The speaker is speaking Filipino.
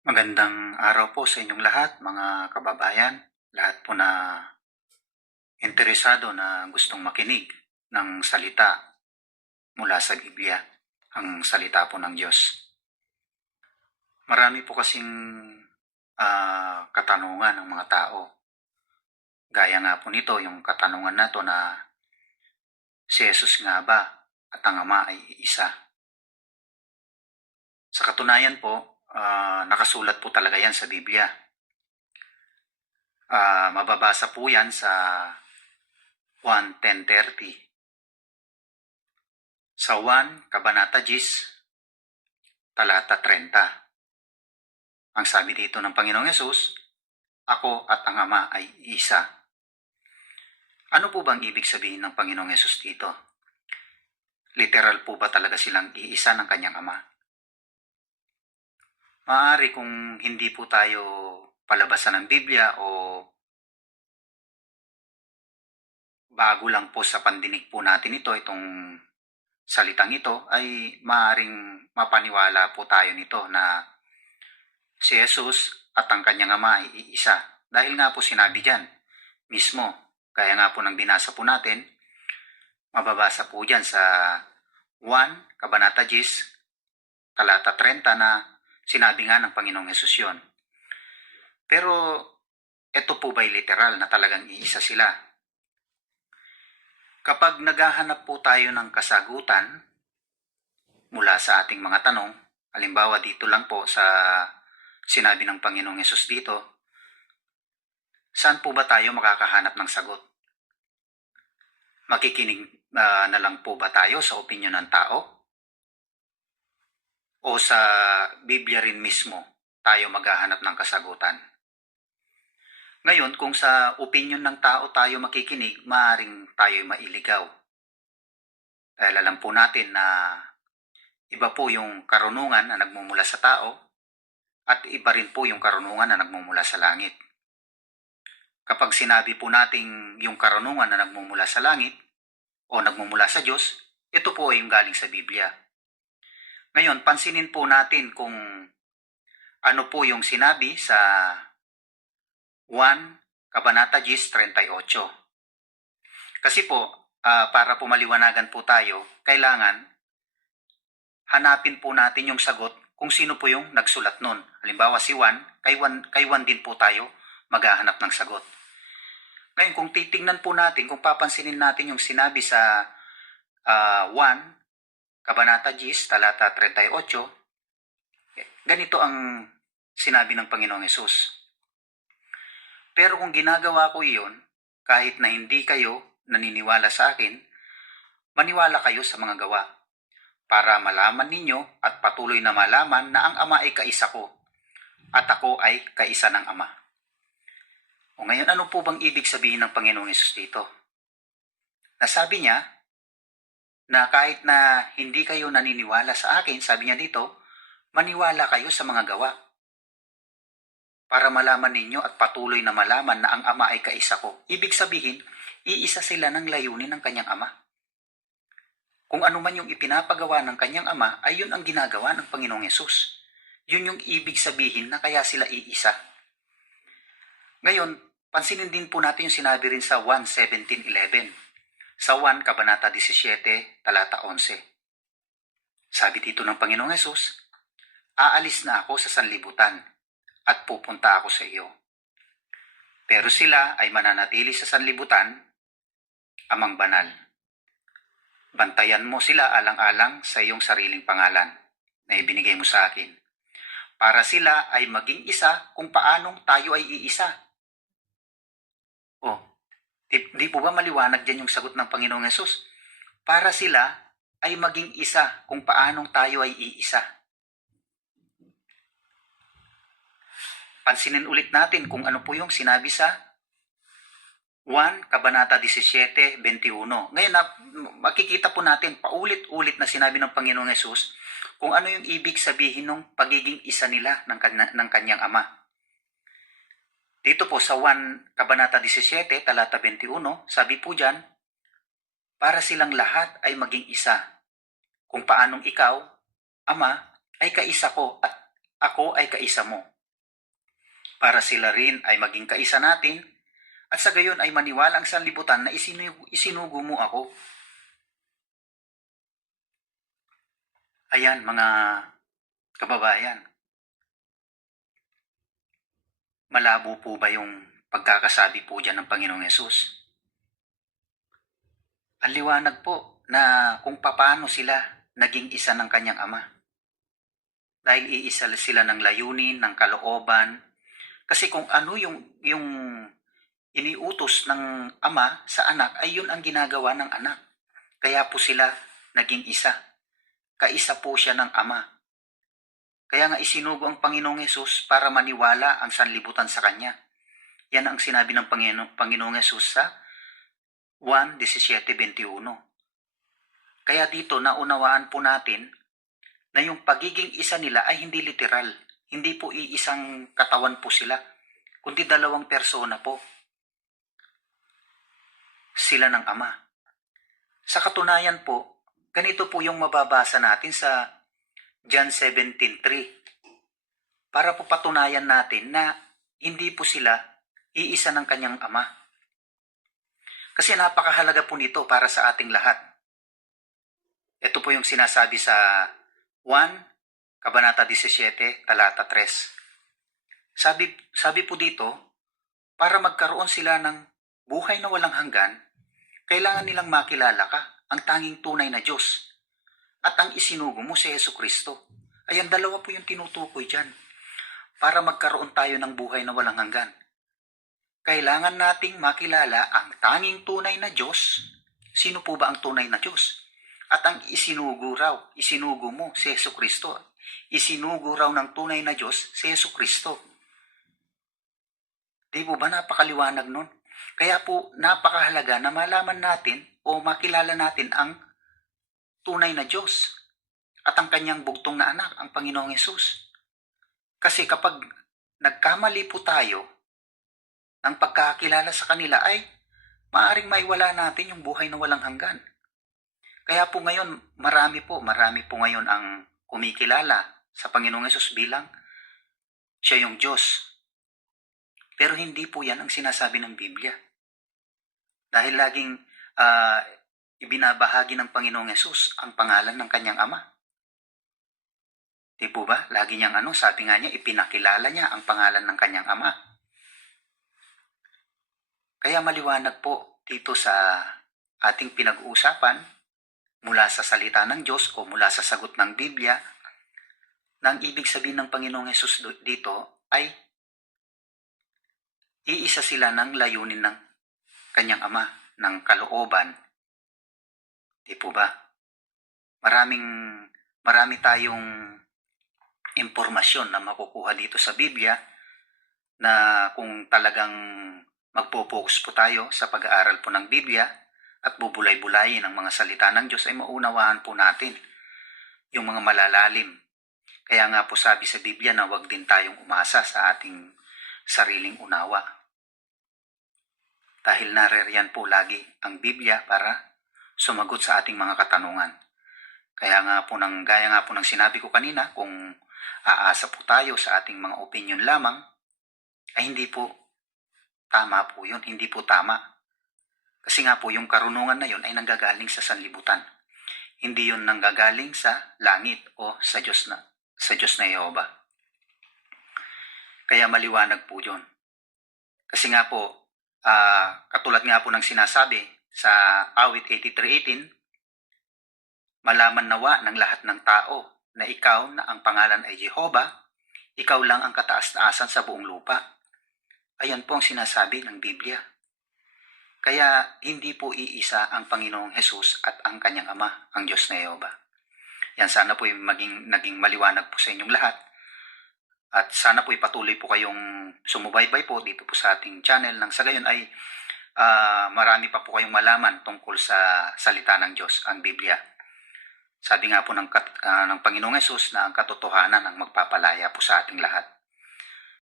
Magandang araw po sa inyong lahat, mga kababayan. Lahat po na interesado na gustong makinig ng salita mula sa Biblia, ang salita po ng Diyos. Marami po kasing ah, katanungan ng mga tao. Gaya nga po nito, yung katanungan na to na si Jesus nga ba at ang Ama ay iisa. Sa katunayan po, ah, nakasulat po talaga yan sa Biblia. Ah, mababasa po yan sa 1.10.30. Sa 1, Kabanata 10, talata 30. Ang sabi dito ng Panginoong Yesus, Ako at ang Ama ay isa. Ano po bang ibig sabihin ng Panginoong Yesus dito? Literal po ba talaga silang iisa ng kanyang Ama? Maaari kung hindi po tayo palabasan ng Biblia o bago lang po sa pandinig po natin ito, itong salitang ito, ay maaaring mapaniwala po tayo nito na si Jesus at ang kanyang ama ay iisa. Dahil nga po sinabi dyan, mismo, kaya nga po nang binasa po natin, mababasa po dyan sa 1, Kabanata 10, talata 30 na sinabi nga ng Panginoong Yesus yun. Pero ito po ba'y literal na talagang iisa sila? Kapag naghahanap po tayo ng kasagutan mula sa ating mga tanong, halimbawa dito lang po sa sinabi ng Panginoong Yesus dito, saan po ba tayo makakahanap ng sagot? Makikinig ah, na lang po ba tayo sa opinyon ng tao? O sa Biblia rin mismo tayo maghahanap ng kasagutan? Ngayon, kung sa opinion ng tao tayo makikinig, maaring tayo mailigaw. Dahil alam po natin na iba po yung karunungan na nagmumula sa tao at iba rin po yung karunungan na nagmumula sa langit. Kapag sinabi po nating yung karunungan na nagmumula sa langit o nagmumula sa Diyos, ito po ay yung galing sa Biblia. Ngayon, pansinin po natin kung ano po yung sinabi sa 1 Kabanata 10.38. Kasi po, ah, para po maliwanagan po tayo, kailangan hanapin po natin yung sagot kung sino po yung nagsulat nun. Halimbawa si Juan, kay Juan, kay Juan din po tayo maghahanap ng sagot. Ngayon, kung titingnan po natin, kung papansinin natin yung sinabi sa ah, 1, Kabanata 10, talata 38, eh, ganito ang sinabi ng Panginoong Yesus. Pero kung ginagawa ko iyon, kahit na hindi kayo naniniwala sa akin, maniwala kayo sa mga gawa para malaman ninyo at patuloy na malaman na ang Ama ay kaisa ko at ako ay kaisa ng Ama. O ngayon, ano po bang ibig sabihin ng Panginoong Yesus dito? Nasabi niya na kahit na hindi kayo naniniwala sa akin, sabi niya dito, maniwala kayo sa mga gawa para malaman ninyo at patuloy na malaman na ang Ama ay kaisa ko. Ibig sabihin, iisa sila ng layunin ng kanyang Ama. Kung ano man yung ipinapagawa ng kanyang Ama, ay yun ang ginagawa ng Panginoong Yesus. Yun yung ibig sabihin na kaya sila iisa. Ngayon, pansinin din po natin yung sinabi rin sa 1.17.11. Sa 1, Kabanata 17, talata 11. Sabi dito ng Panginoong Yesus, Aalis na ako sa sanlibutan at pupunta ako sa iyo. Pero sila ay mananatili sa sanlibutan, amang banal. Bantayan mo sila alang-alang sa iyong sariling pangalan na ibinigay mo sa akin. Para sila ay maging isa kung paanong tayo ay iisa. Oh, di, di po ba maliwanag dyan yung sagot ng Panginoong Yesus? Para sila ay maging isa kung paanong tayo ay iisa. Pansinin ulit natin kung ano po yung sinabi sa 1 Kabanata 17, 21. Ngayon, makikita po natin paulit-ulit na sinabi ng Panginoong Yesus kung ano yung ibig sabihin ng pagiging isa nila ng, kan- ng kanyang Ama. Dito po sa 1 Kabanata 17, talata 21, sabi po dyan, para silang lahat ay maging isa. Kung paanong ikaw, Ama, ay kaisa ko at ako ay kaisa mo. Para sila rin ay maging kaisa natin at sa gayon ay maniwala ang sanlibutan na isinugo, isinugo mo ako. Ayan mga kababayan. Malabo po ba yung pagkakasabi po dyan ng Panginoong Yesus? Ang po na kung paano sila naging isa ng kanyang ama. Dahil iisa sila ng layunin, ng kalooban. Kasi kung ano yung, yung iniutos ng ama sa anak, ay yun ang ginagawa ng anak. Kaya po sila naging isa. Kaisa po siya ng ama. Kaya nga isinugo ang Panginoong Yesus para maniwala ang sanlibutan sa Kanya. Yan ang sinabi ng Panginoong, Panginoong Yesus sa 1.17.21. Kaya dito naunawaan po natin na yung pagiging isa nila ay hindi literal. Hindi po iisang katawan po sila, kundi dalawang persona po. Sila ng Ama. Sa katunayan po, ganito po yung mababasa natin sa John 17.3 para po patunayan natin na hindi po sila iisa ng kanyang ama. Kasi napakahalaga po nito para sa ating lahat. Ito po yung sinasabi sa 1, Kabanata 17, Talata 3. Sabi, sabi po dito, para magkaroon sila ng buhay na walang hanggan, kailangan nilang makilala ka, ang tanging tunay na Diyos, at ang isinugo mo si Yesu Kristo. Ayan, dalawa po yung tinutukoy dyan. Para magkaroon tayo ng buhay na walang hanggan. Kailangan nating makilala ang tanging tunay na Diyos. Sino po ba ang tunay na Diyos? At ang isinugo raw, isinugo mo si Yesu Kristo. Isinugo raw ng tunay na Diyos si Yesu Kristo. Di po ba napakaliwanag nun? Kaya po napakahalaga na malaman natin o makilala natin ang tunay na Diyos at ang kanyang bugtong na anak, ang Panginoong Yesus. Kasi kapag nagkamali po tayo ng pagkakilala sa kanila ay maaring maiwala natin yung buhay na walang hanggan. Kaya po ngayon, marami po, marami po ngayon ang kumikilala sa Panginoong Yesus bilang siya yung Diyos. Pero hindi po yan ang sinasabi ng Biblia. Dahil laging ah, ibinabahagi ng Panginoong Yesus ang pangalan ng kanyang ama. Di po ba? Lagi niyang ano, sabi nga niya, ipinakilala niya ang pangalan ng kanyang ama. Kaya maliwanag po dito sa ating pinag-uusapan mula sa salita ng Diyos o mula sa sagot ng Biblia na ang ibig sabihin ng Panginoong Yesus dito ay iisa sila ng layunin ng kanyang ama, ng kalooban. Di po ba? Maraming, marami tayong impormasyon na makukuha dito sa Biblia na kung talagang magpo-focus po tayo sa pag-aaral po ng Biblia at bubulay-bulayin ang mga salita ng Diyos ay maunawaan po natin yung mga malalalim. Kaya nga po sabi sa Biblia na huwag din tayong umasa sa ating sariling unawa. Dahil naririyan po lagi ang Biblia para sumagot sa ating mga katanungan. Kaya nga po ng, gaya nga po ng sinabi ko kanina, kung aasa po tayo sa ating mga opinion lamang, ay hindi po tama po yun, hindi po tama. Kasi nga po yung karunungan na yun ay nanggagaling sa sanlibutan. Hindi yun nanggagaling sa langit o sa Diyos na, sa Diyos na Yehova. Kaya maliwanag po yun. Kasi nga po, ah, katulad nga po ng sinasabi sa awit 83.18, malaman nawa ng lahat ng tao na ikaw na ang pangalan ay Jehova, ikaw lang ang kataas-taasan sa buong lupa. Ayan po ang sinasabi ng Biblia. Kaya hindi po iisa ang Panginoong Hesus at ang kanyang Ama, ang Diyos na Yehova. Yan sana po maging, naging maliwanag po sa inyong lahat. At sana po ipatuloy po kayong sumubaybay po dito po sa ating channel nang sa gayon ay ah, marami pa po kayong malaman tungkol sa salita ng Diyos, ang Biblia. Sabi nga po ng, ah, ng Panginoong Yesus na ang katotohanan ang magpapalaya po sa ating lahat.